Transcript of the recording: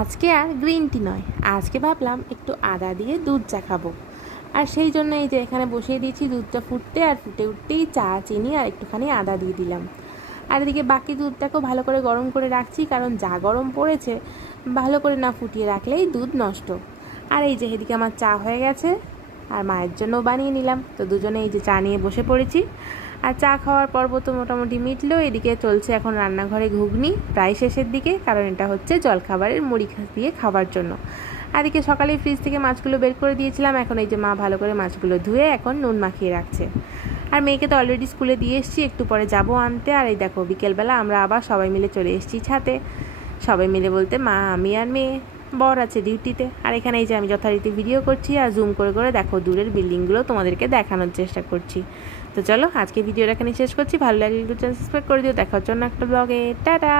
আজকে আর green tea নয়, আজকে ভাবলাম একটু আদা দিয়ে দুধ চা খাবো। আর সেই জন্য এই যে এখানে বসিয়ে দিয়েছি দুধটা ফুটতে, আর ফুটে উঠতেই চা, চিনি আর একটুখানি আদা দিয়ে দিলাম। আর এদিকে বাকি দুধটাকেও ভালো করে গরম করে রাখছি, কারণ যা গরম পড়েছে ভালো করে না ফুটিয়ে রাখলেই দুধ নষ্ট। আর এই যে এদিকে আমার চা হয়ে গেছে, আর মায়ের জন্যও বানিয়ে নিলাম। তো দুজনে এই যে চা নিয়ে বসে পড়েছি। আর চা খাওয়ার পর্ব তো মোটামুটি মিটলো। এদিকে চলছে এখন রান্নাঘরে ঘুগনি, প্রায় শেষের দিকে, কারণ এটা হচ্ছে জলখাবারের মুড়ি দিয়ে খাবার জন্য। আর এদিকে সকালে ফ্রিজ থেকে মাছগুলো বের করে দিয়েছিলাম, এখন এই যে মা ভালো করে মাছগুলো ধুয়ে এখন নুন মাখিয়ে রাখছে। আর মেয়েকে তো অলরেডি স্কুলে দিয়ে এসেছি, একটু পরে যাব আনতে। আর এই দেখো বিকেলবেলা আমরা আবার সবাই মিলে চলে এসেছি ছাদে। সবাই মিলে বলতে মা, আমি আর মেয়ে, বর আছে ডিউটিতে। আর এখানে এই যে আমি যথারীতি ভিডিও করছি, আর জুম করে করে দেখো দূরের বিল্ডিংগুলো তোমাদেরকে দেখানোর চেষ্টা করছি। তো চলো আজকে ভিডিওটা এখানে শেষ করছি। ভালো লাগলে একটু চ্যানেল সাবস্ক্রাইব করে দিও। দেখার জন্য একটা ব্লগে টাটা।